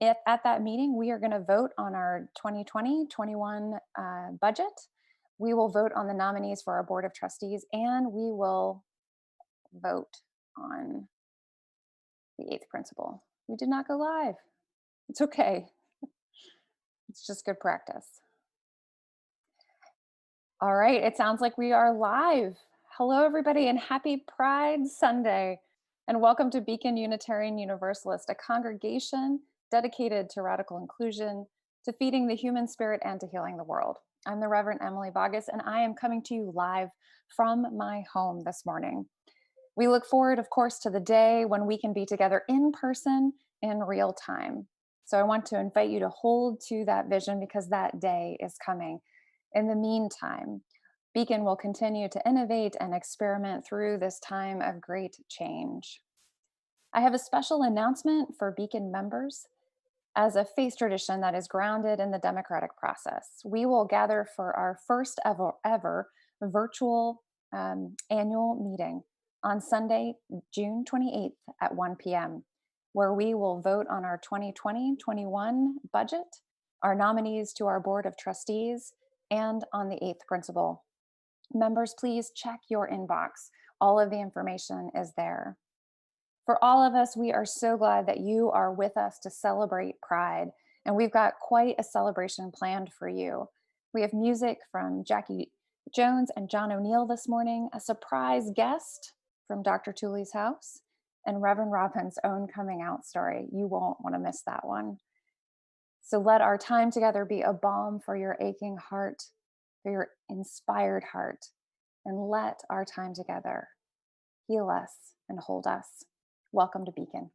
If at that meeting, we are going to vote on our 2020-21 budget. We will vote on the nominees for our board of trustees, and we will vote on the eighth principle. We did not go live. It's okay. It's just good practice. All right. It sounds like we are live. Hello, everybody, and happy Pride Sunday. And welcome to Beacon Unitarian Universalist, a congregation dedicated to radical inclusion, to feeding the human spirit, and to healing the world. I'm the Reverend Emily Bogus, and I am coming to you live from my home this morning. We look forward, of course, to the day when we can be together in person in real time. So I want to invite you to hold to that vision because that day is coming. In the meantime, Beacon will continue to innovate and experiment through this time of great change. I have a special announcement for Beacon members. As a faith tradition that is grounded in the democratic process, we will gather for our first ever virtual annual meeting on Sunday, June 28th at 1 p.m., where we will vote on our 2020-21 budget, our nominees to our board of trustees, and on the eighth principle. Members, please check your inbox. All of the information is there. For all of us, we are so glad that you are with us to celebrate Pride, and we've got quite a celebration planned for you. We have music from Jackie Jones and John O'Neill this morning, a surprise guest from Dr. Tooley's house, and Reverend Robin's own coming out story. You won't want to miss that one. So let our time together be a balm for your aching heart, for your inspired heart, and let our time together heal us and hold us. Welcome to Beacon.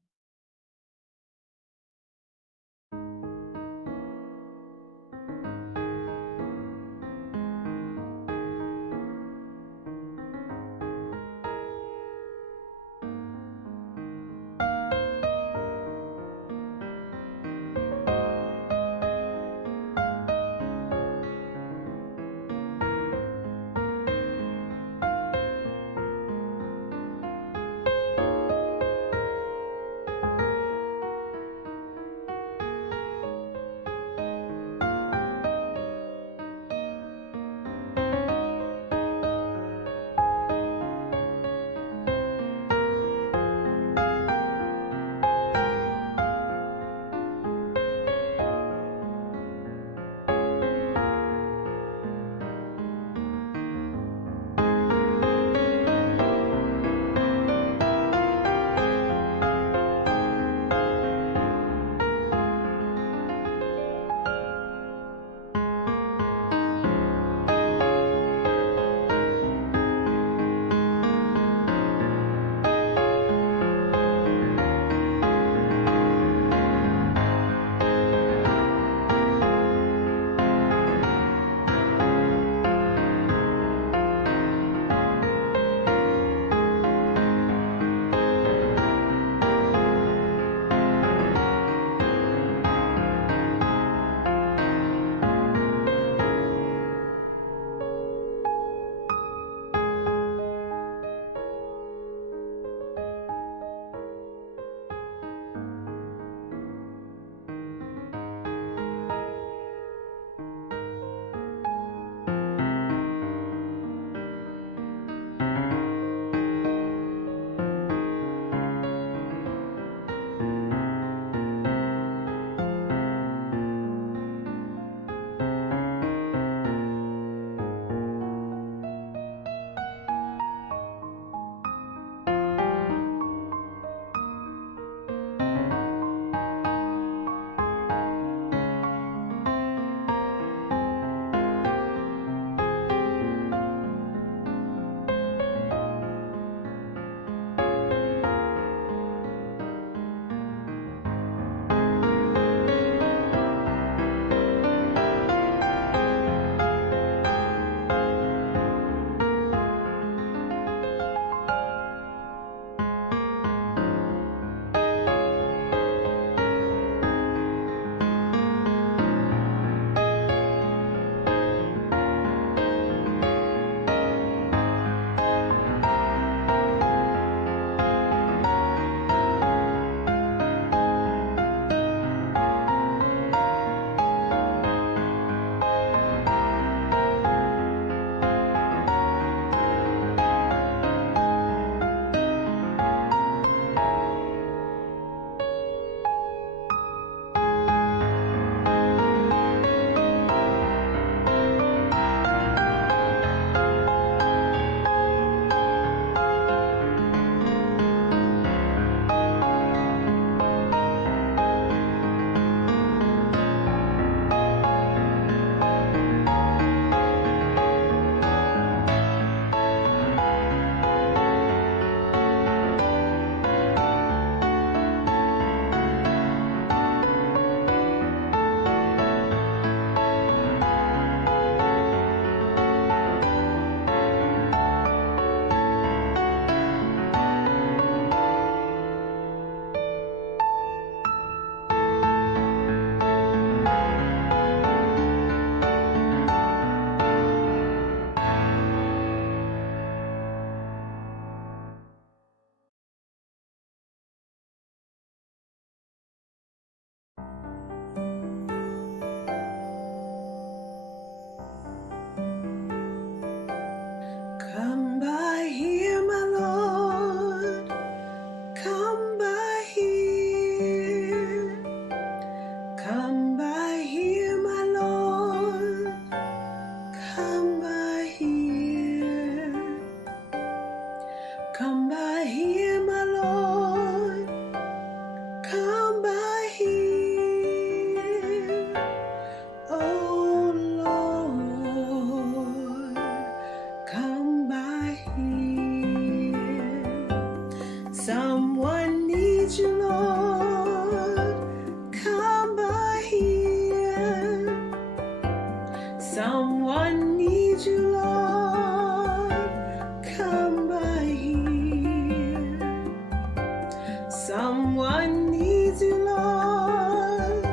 Someone needs you, Lord.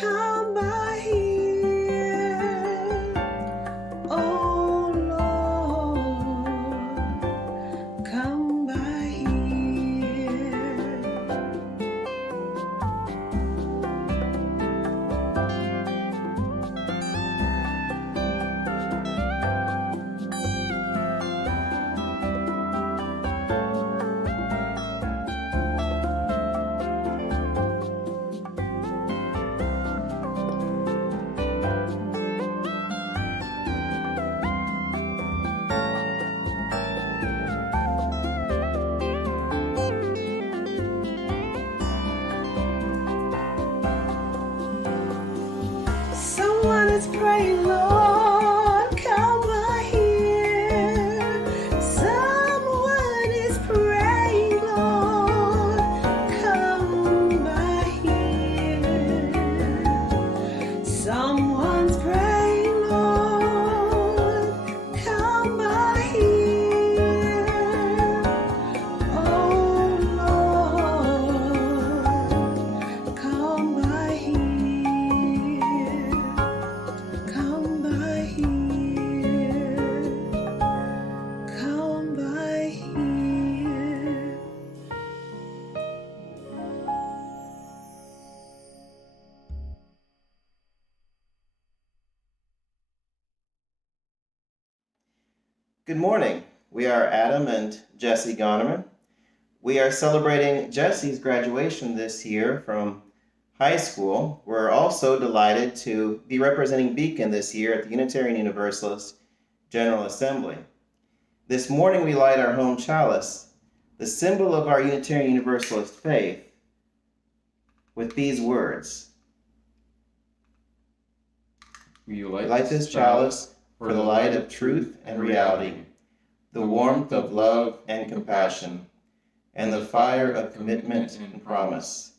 Come by here. Oh Lord, come by here. Someone is praying, Lord, come by here. Someone is praying, Lord, come by here. Someone's praying, Lord, come by here. Oh Lord, come by here. Come by here. Come by here. Good morning. We are Adam and Jesse Gonerman. We are celebrating Jesse's graduation this year from high school. We're also delighted to be representing Beacon this year at the Unitarian Universalist General Assembly. This morning we light our home chalice, the symbol of our Unitarian Universalist faith, with these words. We Light this chalice for the light of truth and reality, the warmth of love and compassion, and the fire of commitment and promise.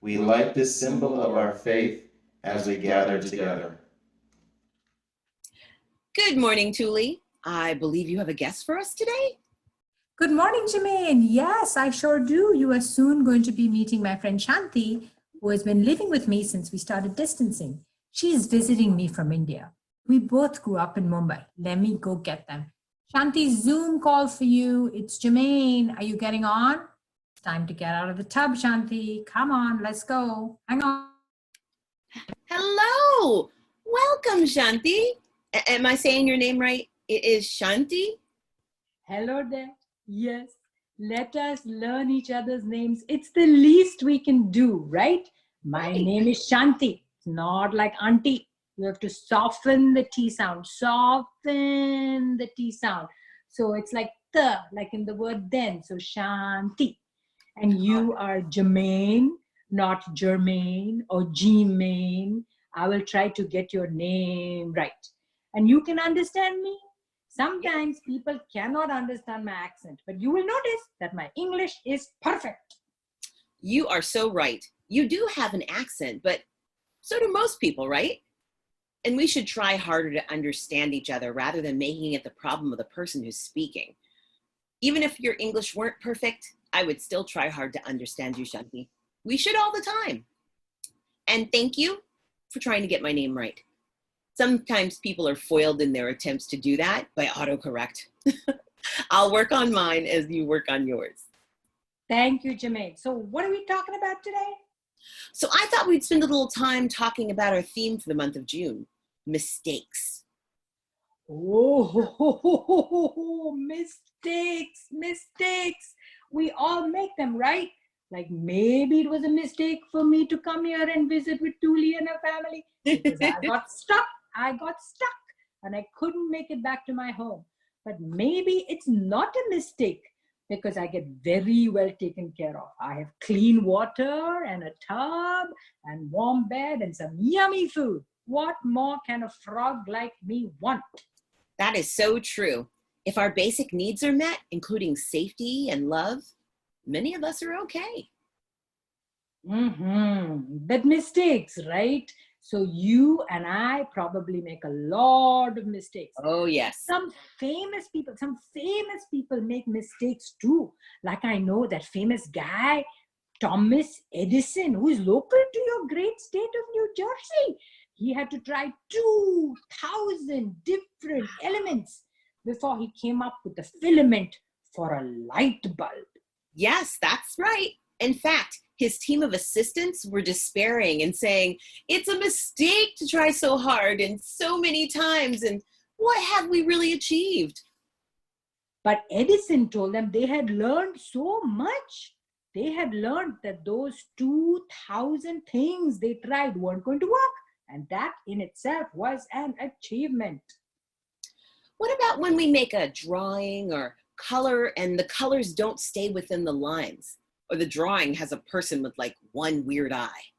We light this symbol of our faith as we gather together. Good morning, Julie. I believe you have a guest for us today. Good morning, Jermaine. Yes, I sure do. You are soon going to be meeting my friend Shanti, who has been living with me since we started distancing. She is visiting me from India. We both grew up in Mumbai. Let me go get them. Shanti, Zoom call for you. It's Jermaine. Are you getting on? It's time to get out of the tub, Shanti. Come on, let's go. Hang on. Hello. Welcome, Shanti. Am I saying your name right? It is Shanti? Hello there. Yes. Let us learn each other's names. It's the least we can do, right? My name is Shanti. It's not like auntie. You have to soften the T sound. Soften the T sound. So it's like the, like in the word then. So Shanti. And you are Jermaine, not Germaine or Gmaine. I will try to get your name right. And you can understand me. Sometimes people cannot understand my accent, but you will notice that my English is perfect. You are so right. You do have an accent, but so do most people, right? And we should try harder to understand each other rather than making it the problem of the person who's speaking. Even if your English weren't perfect, I would still try hard to understand you, Shanti. We should all the time. And thank you for trying to get my name right. Sometimes people are foiled in their attempts to do that by autocorrect. I'll work on mine as you work on yours. Thank you, Jermaine. So what are we talking about today? So I thought we'd spend a little time talking about our theme for the month of June, mistakes. Oh, mistakes. We all make them, right? Like maybe it was a mistake for me to come here and visit with Tuli and her family because I got stuck and I couldn't make it back to my home. But maybe it's not a mistake because I get very well taken care of. I have clean water and a tub and warm bed and some yummy food. What more can a frog like me want? That is so true. If our basic needs are met, including safety and love, many of us are okay. But mistakes, right? So you and I probably make a lot of mistakes. Oh, yes. Some famous people make mistakes too. Like I know that famous guy Thomas Edison, who is local to your great state of New Jersey. He had to try 2,000 different elements before he came up with the filament for a light bulb. Yes, that's right. In fact, his team of assistants were despairing and saying, it's a mistake to try so hard and so many times, and what have we really achieved? But Edison told them they had learned so much. They had learned that those 2,000 things they tried weren't going to work. And that in itself was an achievement. What about when we make a drawing or color and the colors don't stay within the lines? Or the drawing has a person with like one weird eye?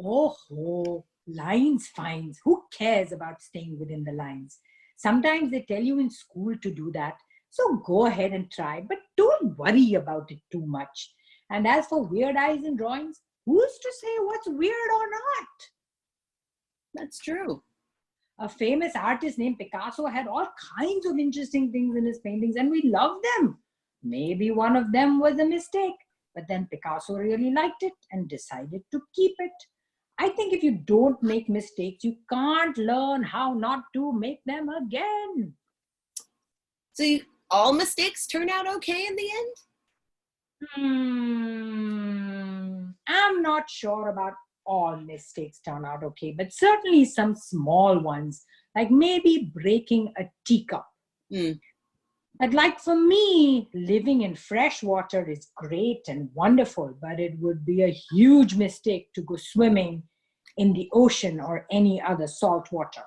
Oh, lines fines. Who cares about staying within the lines? Sometimes they tell you in school to do that. So go ahead and try, but don't worry about it too much. And as for weird eyes in drawings, who's to say what's weird or not? That's true. A famous artist named Picasso had all kinds of interesting things in his paintings, and we love them. Maybe one of them was a mistake, but then Picasso really liked it and decided to keep it. I think if you don't make mistakes, you can't learn how not to make them again. So all mistakes turn out okay in the end? I'm not sure about all mistakes turn out okay, but certainly some small ones, like maybe breaking a teacup. But like for me, living in fresh water is great and wonderful, but it would be a huge mistake to go swimming in the ocean or any other salt water.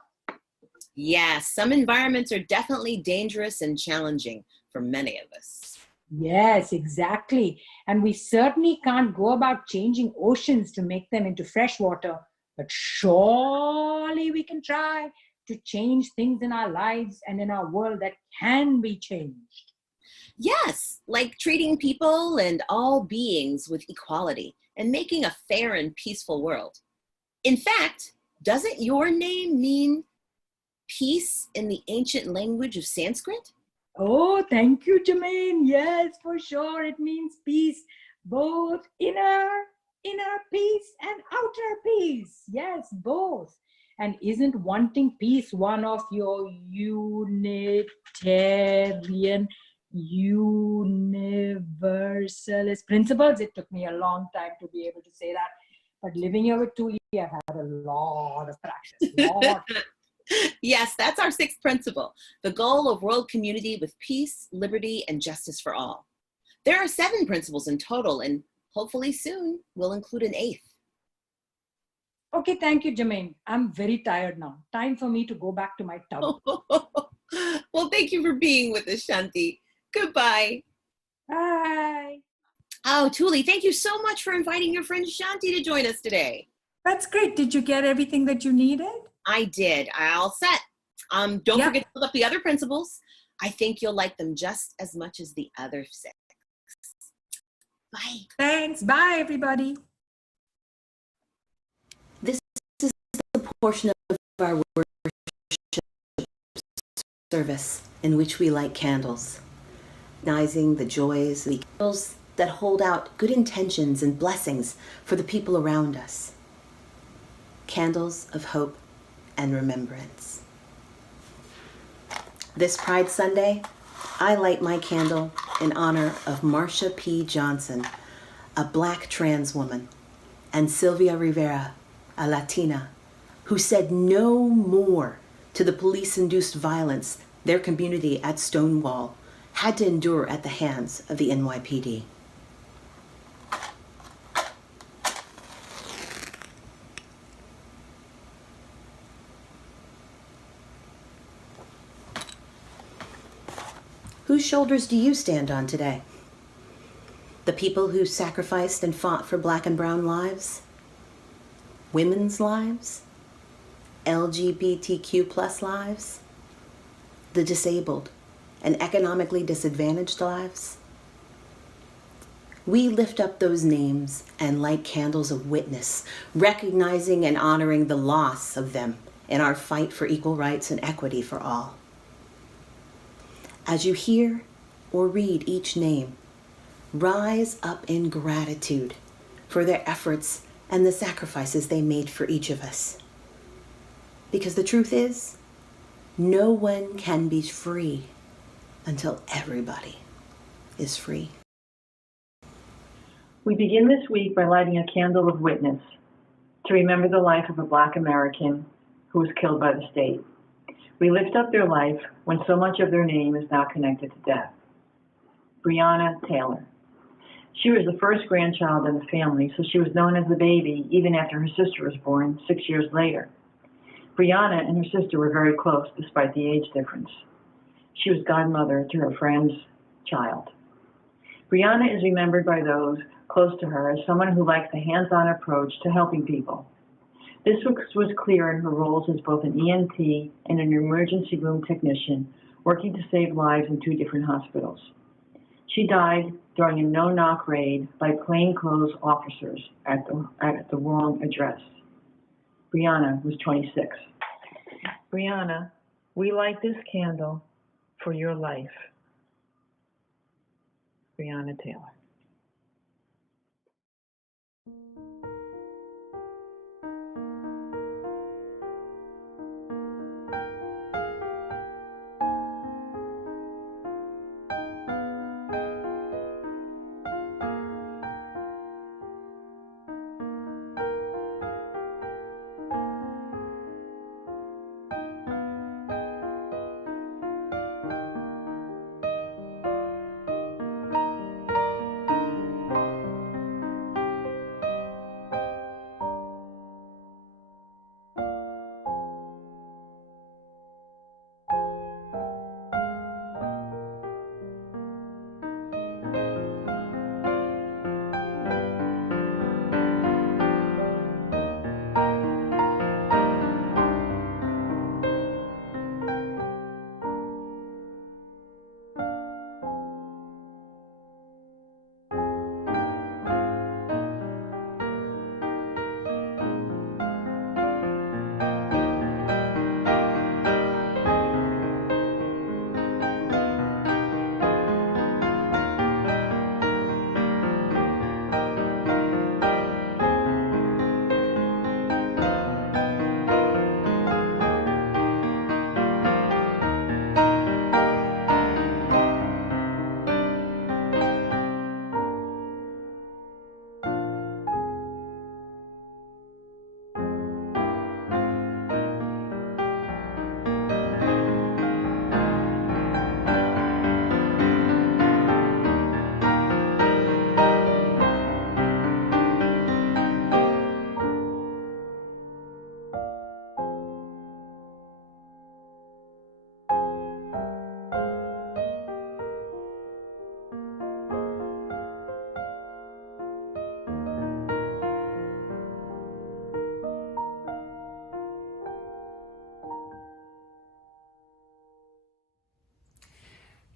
Yes, some environments are definitely dangerous and challenging for many of us. Yes, exactly. And we certainly can't go about changing oceans to make them into fresh water, but surely we can try to change things in our lives and in our world that can be changed. Yes, like treating people and all beings with equality and making a fair and peaceful world. In fact, doesn't your name mean peace in the ancient language of Sanskrit? Oh, thank you, Jermaine. Yes, for sure. It means peace, both inner peace and outer peace. Yes, both. And isn't wanting peace one of your Unitarian, universalist principles? It took me a long time to be able to say that. But living here with Tuli, I've had a lot of practice. Yes, that's our sixth principle, the goal of world community with peace, liberty, and justice for all. There are 7 principles in total, and hopefully soon we'll include an 8th. Okay, thank you, Jermaine. I'm very tired now. Time for me to go back to my tub. Well, thank you for being with us, Shanti. Goodbye. Bye. Oh, Tuli, thank you so much for inviting your friend Shanti to join us today. That's great. Did you get everything that you needed? I did. All set. Don't forget to look up the other principles. I think you'll like them just as much as the other 6. Bye. Thanks. Bye, everybody. This is the portion of our worship service in which we light candles, recognizing the joys, the candles that hold out good intentions and blessings for the people around us. Candles of hope and remembrance. This Pride Sunday, I light my candle in honor of Marsha P. Johnson, a Black trans woman, and Sylvia Rivera, a Latina, who said no more to the police-induced violence their community at Stonewall had to endure at the hands of the NYPD. Whose shoulders do you stand on today? The people who sacrificed and fought for Black and brown lives? Women's lives? LGBTQ plus lives? The disabled and economically disadvantaged lives? We lift up those names and light candles of witness, recognizing and honoring the loss of them in our fight for equal rights and equity for all. As you hear or read each name, rise up in gratitude for their efforts and the sacrifices they made for each of us. Because the truth is, no one can be free until everybody is free. We begin this week by lighting a candle of witness to remember the life of a Black American who was killed by the state. We lift up their life when so much of their name is now connected to death. Breonna Taylor. She was the first grandchild in the family, so she was known as the baby even after her sister was born 6 years later. Breonna and her sister were very close despite the age difference. She was godmother to her friend's child. Breonna is remembered by those close to her as someone who liked the hands-on approach to helping people. This was clear in her roles as both an EMT and an emergency room technician working to save lives in 2 different hospitals. She died during a no-knock raid by plainclothes officers at the wrong address. Breonna was 26. Breonna, we light this candle for your life. Breonna Taylor.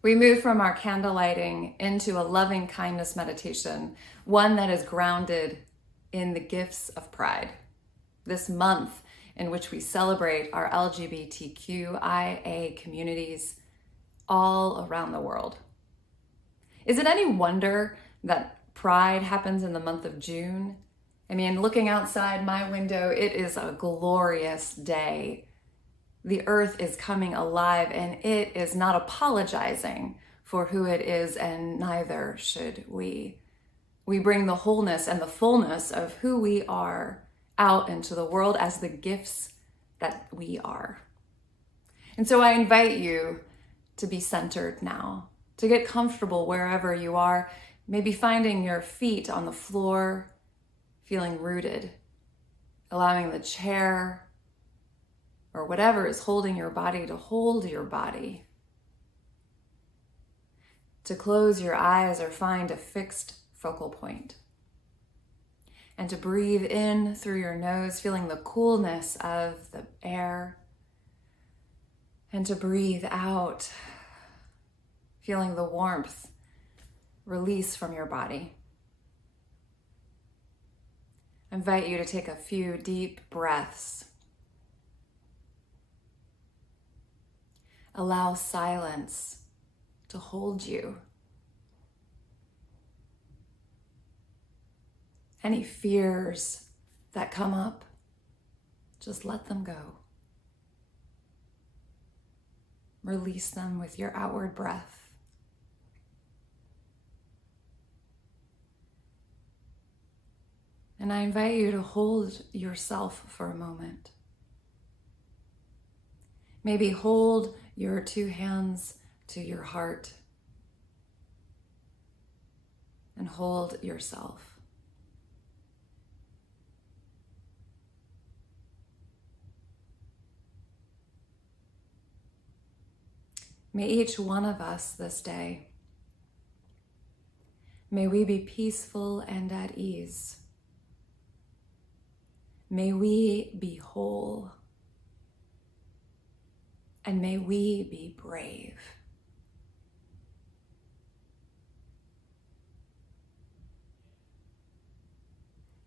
We move from our candle lighting into a loving kindness meditation, one that is grounded in the gifts of pride. This month in which we celebrate our LGBTQIA communities all around the world. Is it any wonder that Pride happens in the month of June? I mean, looking outside my window, it is a glorious day. The earth is coming alive and it is not apologizing for who it is, and neither should we. We bring the wholeness and the fullness of who we are out into the world as the gifts that we are. And so I invite you to be centered now, to get comfortable wherever you are, maybe finding your feet on the floor, feeling rooted, allowing the chair or whatever is holding your body to hold your body. To close your eyes or find a fixed focal point. And to breathe in through your nose, feeling the coolness of the air. And to breathe out, feeling the warmth release from your body. I invite you to take a few deep breaths. Allow silence to hold you. Any fears that come up, just let them go. Release them with your outward breath. And I invite you to hold yourself for a moment. Maybe hold your two hands to your heart and hold yourself. May each one of us this day, may we be peaceful and at ease. May we be whole. And may we be brave.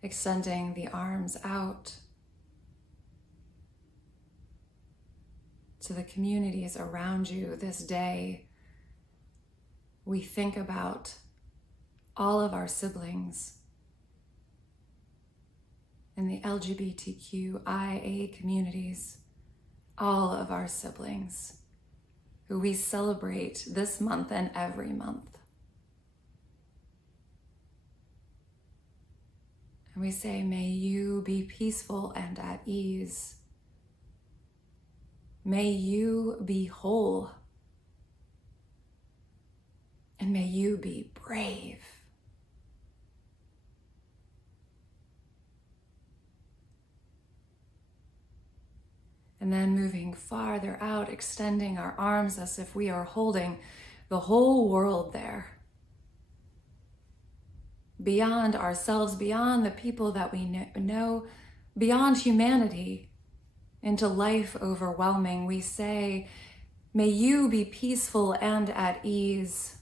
Extending the arms out to the communities around you this day, we think about all of our siblings in the LGBTQIA communities, all of our siblings who we celebrate this month and every month. And we say, may you be peaceful and at ease. May you be whole. And may you be brave. And then moving farther out, extending our arms as if we are holding the whole world there. Beyond ourselves, beyond the people that we know, beyond humanity, into life overwhelming, we say, may you be peaceful and at ease.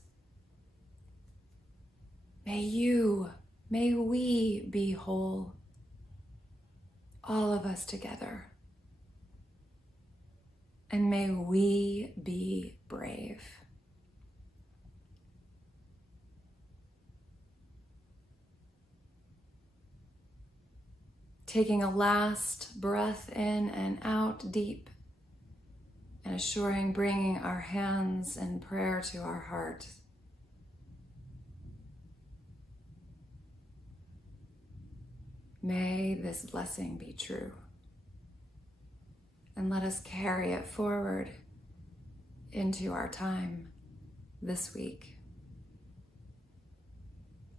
May we be whole, all of us together. And may we be brave. Taking a last breath in and out deep, and assuring, bringing our hands in prayer to our heart. May this blessing be true. And let us carry it forward into our time this week.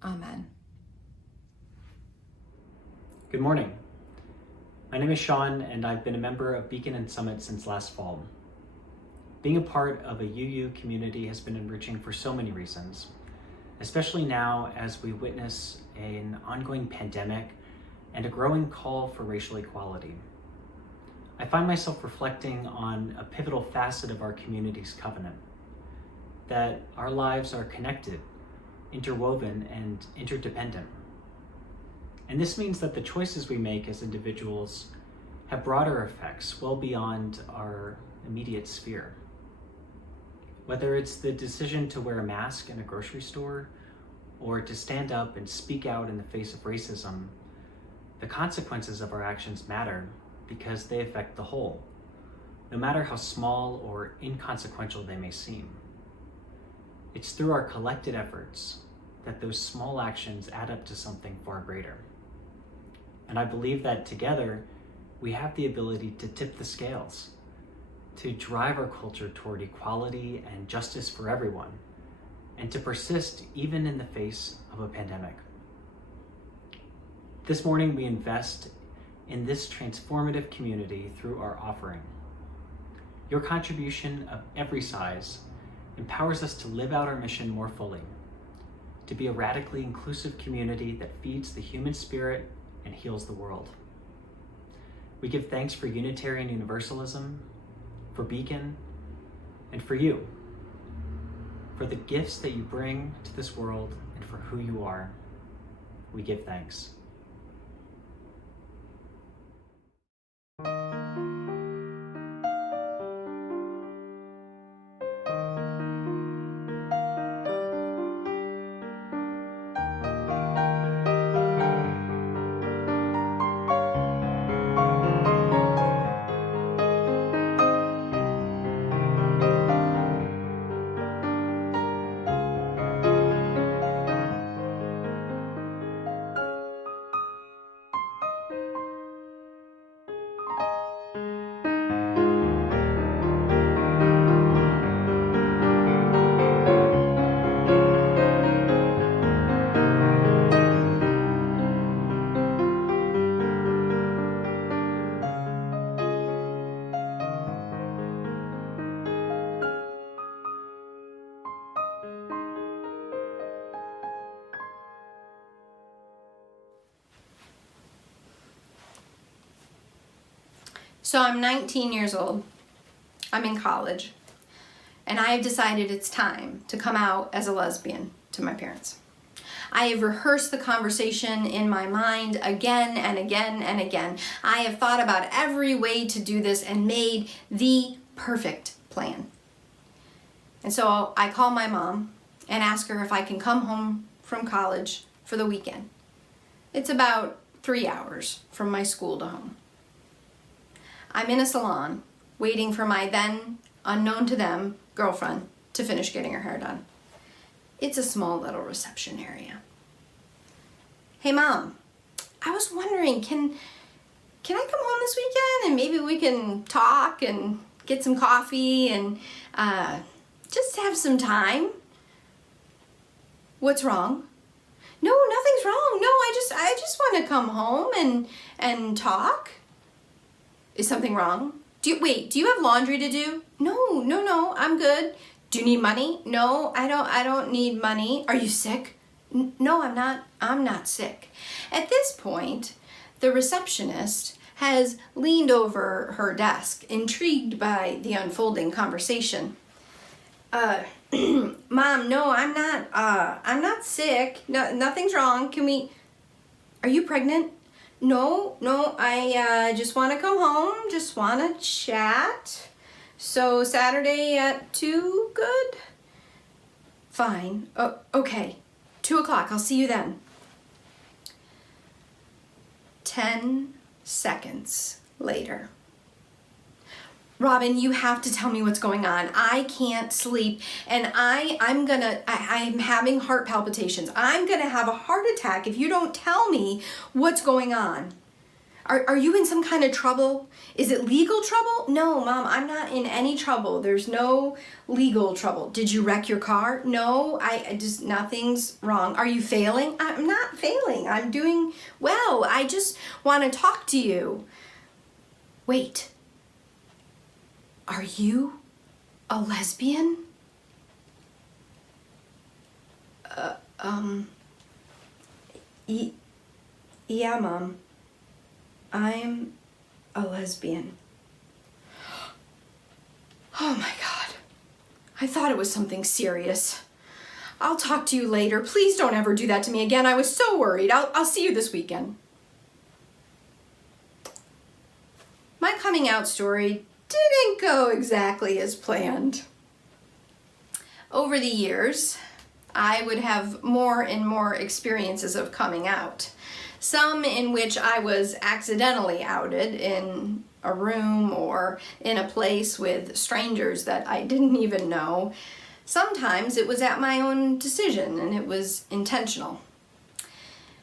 Amen. Good morning. My name is Sean, and I've been a member of Beacon and Summit since last fall. Being a part of a UU community has been enriching for so many reasons, especially now as we witness an ongoing pandemic and a growing call for racial equality. I find myself reflecting on a pivotal facet of our community's covenant, that our lives are connected, interwoven, and interdependent. And this means that the choices we make as individuals have broader effects well beyond our immediate sphere. Whether it's the decision to wear a mask in a grocery store or to stand up and speak out in the face of racism, the consequences of our actions matter because they affect the whole, no matter how small or inconsequential they may seem. It's through our collected efforts that those small actions add up to something far greater. And I believe that together, we have the ability to tip the scales, to drive our culture toward equality and justice for everyone, and to persist even in the face of a pandemic. This morning, we invest in this transformative community through our offering. Your contribution of every size empowers us to live out our mission more fully, to be a radically inclusive community that feeds the human spirit and heals the world. We give thanks for Unitarian Universalism, for Beacon, and for you, for the gifts that you bring to this world and for who you are. We give thanks. So I'm 19 years old. I'm in college. And I have decided it's time to come out as a lesbian to my parents. I have rehearsed the conversation in my mind again and again and again. I have thought about every way to do this and made the perfect plan. And so I call my mom and ask her if I can come home from college for the weekend. It's about 3 hours from my school to home. I'm in a salon waiting for my then unknown to them girlfriend to finish getting her hair done. It's a small little reception area. Hey Mom, I was wondering, can I come home this weekend and maybe we can talk and get some coffee and just have some time? What's wrong? No, nothing's wrong. No, I just want to come home and talk. Is something wrong? Do you have laundry to do? No, I'm good. Do you need money? No, I don't need money. Are you sick? No, I'm not sick. At this point, the receptionist has leaned over her desk, intrigued by the unfolding conversation. Mom, no, I'm not sick. No, nothing's wrong. Are you pregnant? No, I just want to come home, just want to chat. So Saturday at 2, good? Fine. Oh, okay. 2 o'clock, I'll see you then. 10 seconds later. Robin, you have to tell me what's going on. I can't sleep and I'm having heart palpitations. I'm gonna have a heart attack if you don't tell me what's going on. Are you in some kind of trouble? Is it legal trouble? No, Mom, I'm not in any trouble. There's no legal trouble. Did you wreck your car? No, nothing's wrong. Are you failing? I'm not failing. I'm doing well. I just want to talk to you. Wait. Are you a lesbian? Yeah, Mom. I'm a lesbian. Oh my God. I thought it was something serious. I'll talk to you later. Please don't ever do that to me again. I was so worried. I'll see you this weekend. My coming out story didn't go exactly as planned. Over the years, I would have more and more experiences of coming out. Some in which I was accidentally outed in a room or in a place with strangers that I didn't even know. Sometimes it was at my own decision and it was intentional.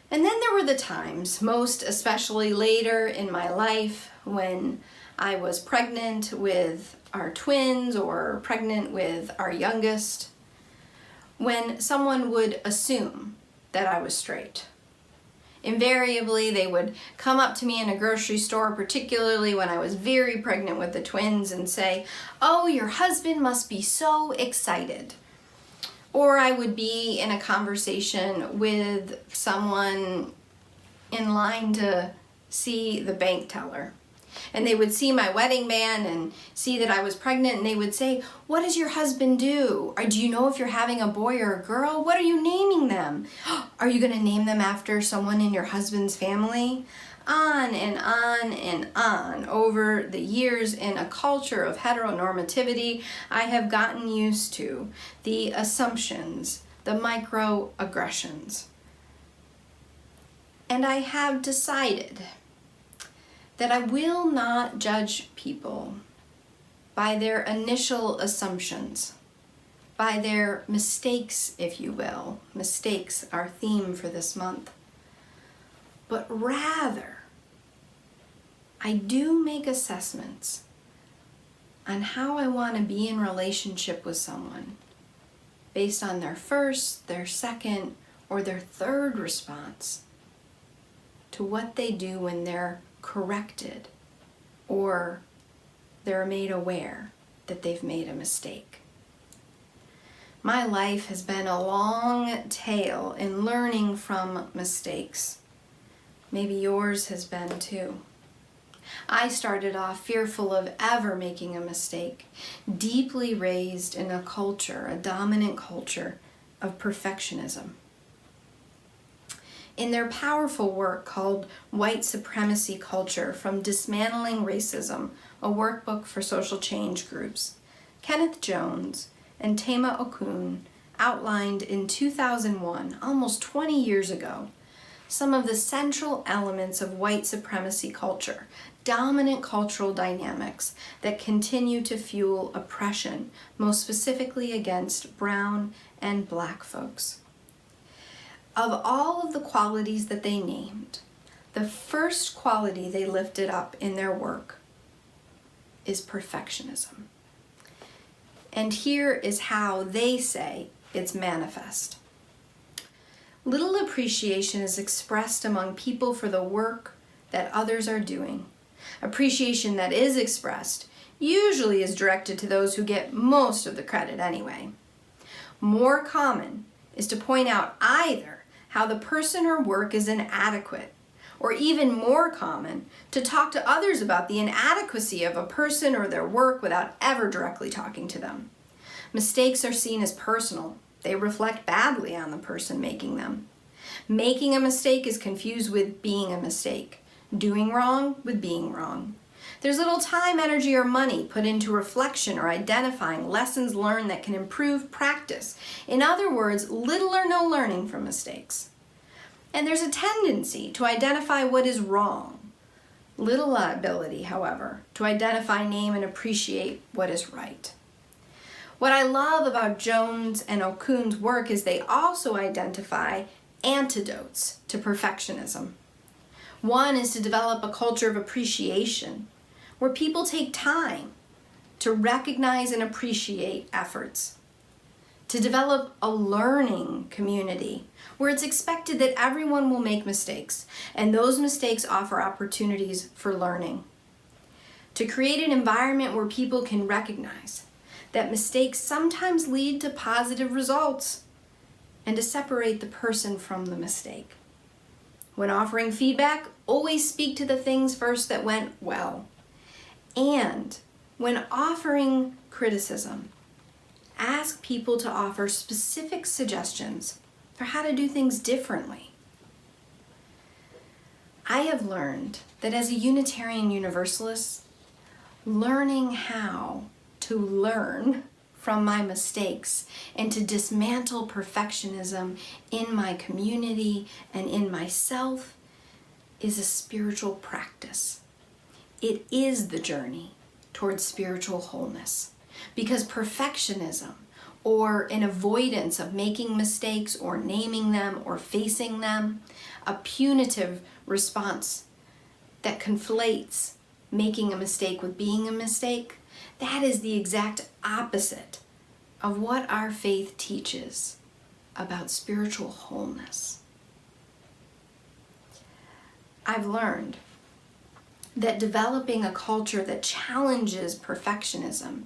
And then there were the times, most especially later in my life, when I was pregnant with our twins or pregnant with our youngest, when someone would assume that I was straight. Invariably, they would come up to me in a grocery store, particularly when I was very pregnant with the twins, and say, "Oh, your husband must be so excited." Or I would be in a conversation with someone in line to see the bank teller. And they would see my wedding band and see that I was pregnant, and they would say, "What does your husband do? Or do you know if you're having a boy or a girl? What are you naming them? Are you going to name them after someone in your husband's family?" On and on and on. Over the years, in a culture of heteronormativity, I have gotten used to the assumptions, the microaggressions. And I have decided that I will not judge people by their initial assumptions, by their mistakes, if you will. Mistakes, our theme for this month. But rather, I do make assessments on how I want to be in relationship with someone based on their first, their second, or their third response to what they do when they're corrected or they're made aware that they've made a mistake. My life has been a long tale in learning from mistakes. Maybe yours has been too. I started off fearful of ever making a mistake, deeply raised in a culture, a dominant culture of perfectionism. In their powerful work called White Supremacy Culture: From Dismantling Racism, a workbook for social change groups, Kenneth Jones and Tema Okun outlined in 2001, almost 20 years ago, some of the central elements of white supremacy culture, dominant cultural dynamics that continue to fuel oppression, most specifically against brown and black folks. Of all of the qualities that they named, the first quality they lifted up in their work is perfectionism. And here is how they say it's manifest. Little appreciation is expressed among people for the work that others are doing. Appreciation that is expressed usually is directed to those who get most of the credit anyway. More common is to point out either how the person or work is inadequate, or even more common, to talk to others about the inadequacy of a person or their work without ever directly talking to them. Mistakes are seen as personal. They reflect badly on the person making them. Making a mistake is confused with being a mistake, doing wrong with being wrong. There's little time, energy, or money put into reflection or identifying lessons learned that can improve practice. In other words, little or no learning from mistakes. And there's a tendency to identify what is wrong. Little ability, however, to identify, name, and appreciate what is right. What I love about Jones and Okun's work is they also identify antidotes to perfectionism. One is to develop a culture of appreciation, where people take time to recognize and appreciate efforts. To develop a learning community, where it's expected that everyone will make mistakes, and those mistakes offer opportunities for learning. To create an environment where people can recognize that mistakes sometimes lead to positive results, and to separate the person from the mistake. When offering feedback, always speak to the things first that went well. And when offering criticism, ask people to offer specific suggestions for how to do things differently. I have learned that as a Unitarian Universalist, learning how to learn from my mistakes and to dismantle perfectionism in my community and in myself is a spiritual practice. It is the journey towards spiritual wholeness, because perfectionism, or an avoidance of making mistakes or naming them or facing them, a punitive response that conflates making a mistake with being a mistake, that is the exact opposite of what our faith teaches about spiritual wholeness. I've learned that developing a culture that challenges perfectionism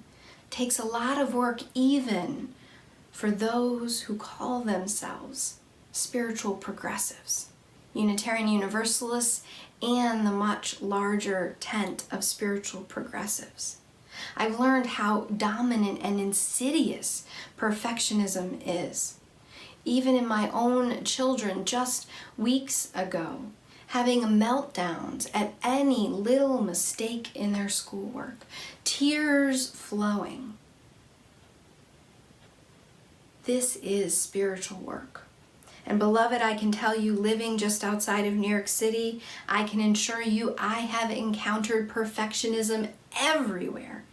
takes a lot of work, even for those who call themselves spiritual progressives, Unitarian Universalists, and the much larger tent of spiritual progressives. I've learned how dominant and insidious perfectionism is. Even in my own children, just weeks ago, having meltdowns at any little mistake in their schoolwork, tears flowing. This is spiritual work. And beloved, I can tell you, living just outside of New York City, I can assure you I have encountered perfectionism everywhere,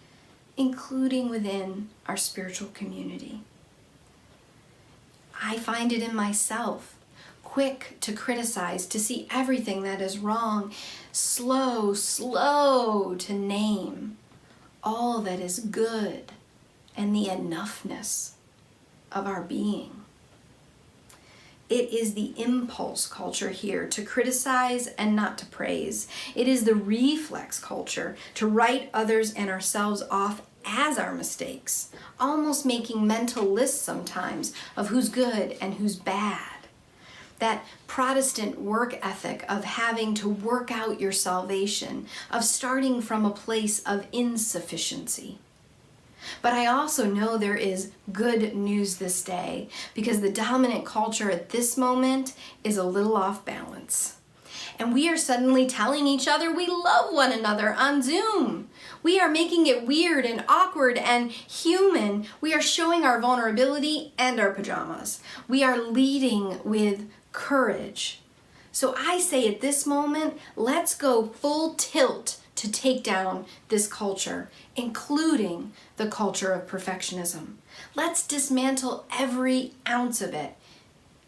including within our spiritual community. I find it in myself, quick to criticize, to see everything that is wrong, slow to name all that is good and the enoughness of our being. It is the impulse culture here to criticize and not to praise. It is the reflex culture to write others and ourselves off as our mistakes, almost making mental lists sometimes of who's good and who's bad. that Protestant work ethic of having to work out your salvation, of starting from a place of insufficiency. But I also know there is good news this day, because the dominant culture at this moment is a little off balance. And we are suddenly telling each other we love one another on Zoom. We are making it weird and awkward and human. We are showing our vulnerability and our pajamas. We are leading with courage. So I say at this moment, let's go full tilt to take down this culture, including the culture of perfectionism. Let's dismantle every ounce of it,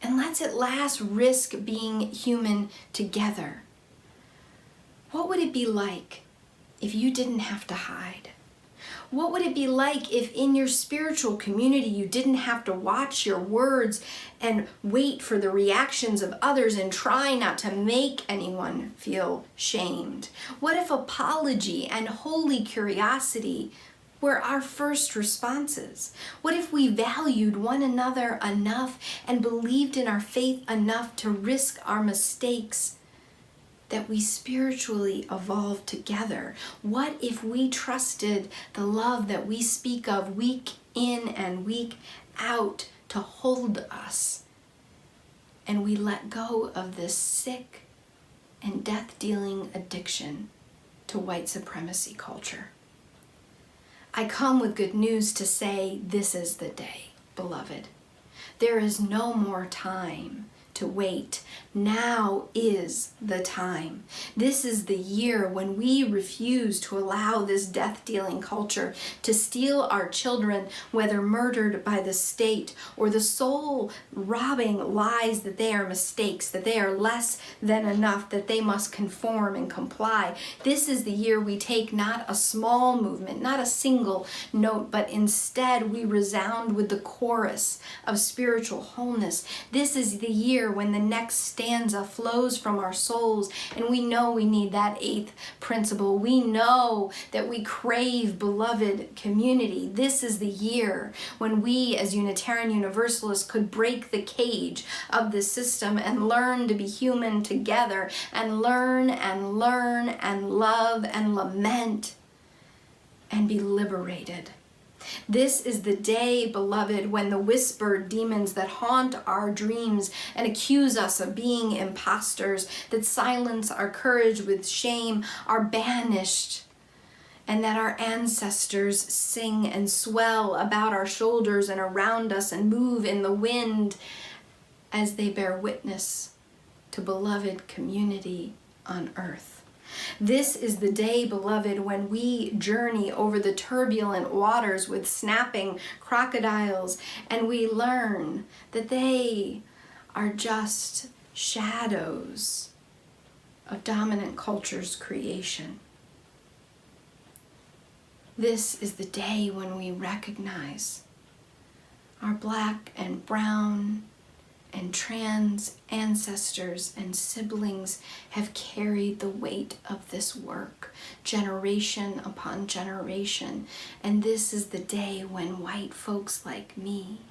and let's at last risk being human together. What would it be like if you didn't have to hide? What would it be like if in your spiritual community you didn't have to watch your words and wait for the reactions of others and try not to make anyone feel shamed? What if apology and holy curiosity were our first responses? What if we valued one another enough and believed in our faith enough to risk our mistakes, that we spiritually evolve together? What if we trusted the love that we speak of week in and week out to hold us, and we let go of this sick and death-dealing addiction to white supremacy culture? I come with good news to say this is the day, beloved. There is no more time to wait. Now is the time. This is the year when we refuse to allow this death-dealing culture to steal our children, whether murdered by the state or the soul-robbing lies that they are mistakes, that they are less than enough, that they must conform and comply. This is the year we take not a small movement, not a single note, but instead we resound with the chorus of spiritual wholeness. This is the year when the next stanza flows from our souls, and we know we need that eighth principle. We know that we crave beloved community. This is the year when we as Unitarian Universalists could break the cage of the system and learn to be human together, and learn and learn and love and lament and be liberated. This is the day, beloved, when the whispered demons that haunt our dreams and accuse us of being imposters, that silence our courage with shame, are banished, and that our ancestors sing and swell about our shoulders and around us and move in the wind as they bear witness to beloved community on earth. This is the day, beloved, when we journey over the turbulent waters with snapping crocodiles, and we learn that they are just shadows of dominant culture's creation. This is the day when we recognize our black and brown and trans ancestors and siblings have carried the weight of this work generation upon generation. And this is the day when white folks like me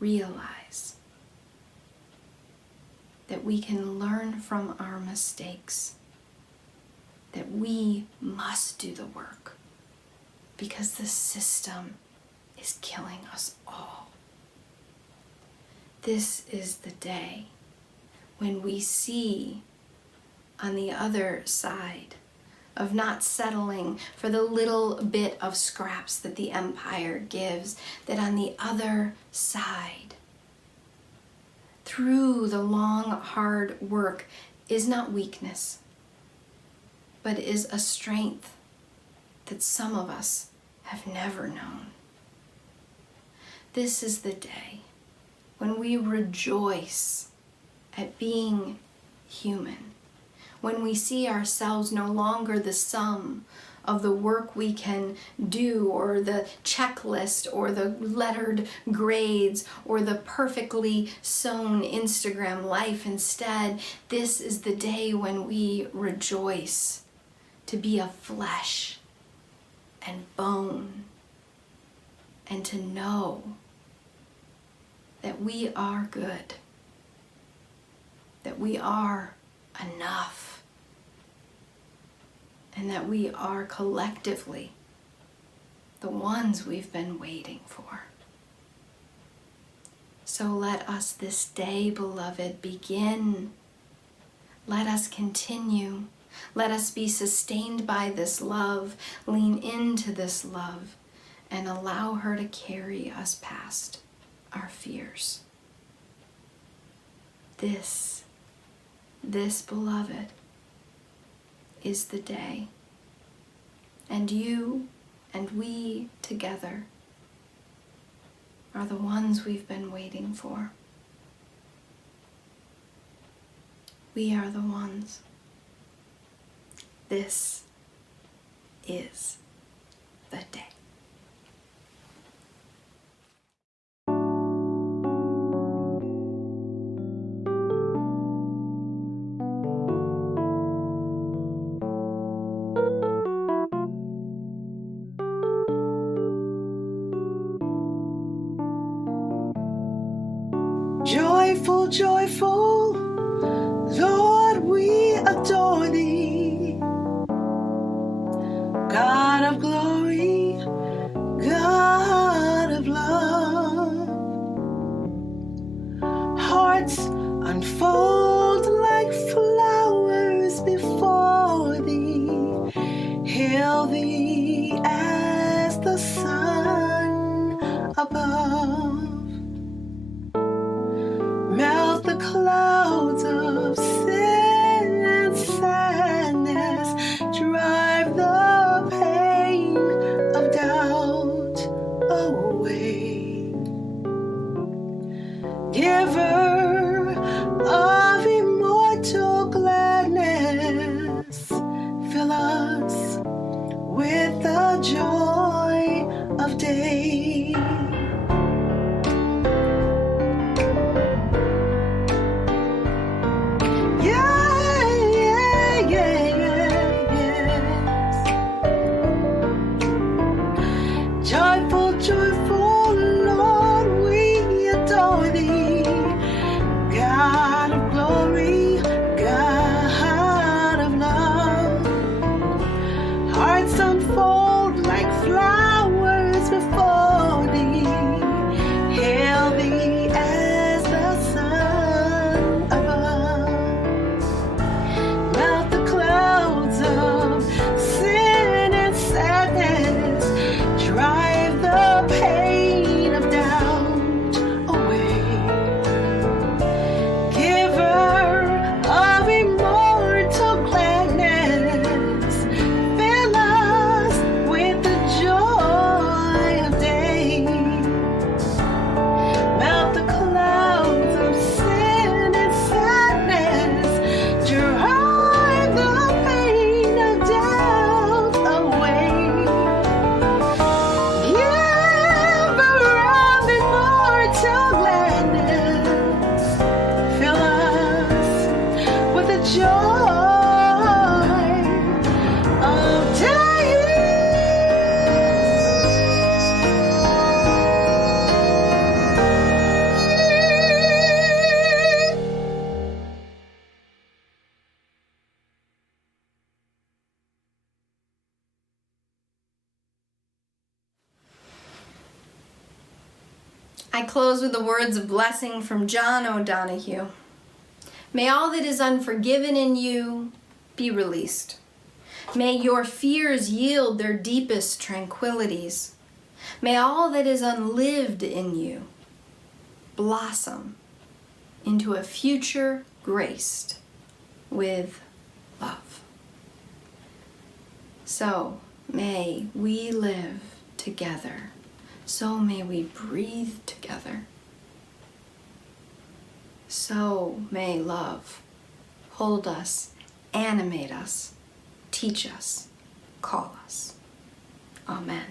realize that we can learn from our mistakes, that we must do the work, because the system is killing us all. This is the day when we see on the other side of not settling for the little bit of scraps that the empire gives, that on the other side, through the long, hard work, is not weakness, but is a strength that some of us have never known. This is the day when we rejoice at being human, when we see ourselves no longer the sum of the work we can do, or the checklist, or the lettered grades, or the perfectly sewn Instagram life. Instead, this is the day when we rejoice to be of flesh and bone, and to know that we are good that we are enough, and that we are collectively the ones we've been waiting for. So let us this day, beloved, begin. Let us continue. Let us be sustained by this love, lean into this love, and allow her to carry us past our fears. This, beloved, is the day. And you and we together are the ones we've been waiting for. We are the ones. This is the day. Joyful, joyful, Lord, we adore thee. God of glory, God of love. Hearts unfold like flowers before thee. Hail thee as the sun above. Melt the clouds of sin and sadness, drive the pain of doubt away. Giver of immortal gladness, fill us with the joy of day. Joyful, joyful, Lord, we adore thee. God of glory, God of love. Hearts unfold like flowers before thee. Hail thee as the sun above. Melt the clouds of sin and sadness, drive the pain of doubt away. Giver of immortal gladness, fill us with the joy of day. Melt the clouds of sin and sadness, drive the pain of doubt away. Giver of immortal gladness, fill us with the joy of day. I close with the words of blessing from John O'Donohue. May all that is unforgiven in you be released. May your fears yield their deepest tranquilities. May all that is unlived in you blossom into a future graced with love. So may we live together. So may we breathe together. So may love hold us, animate us, teach us, call us. Amen.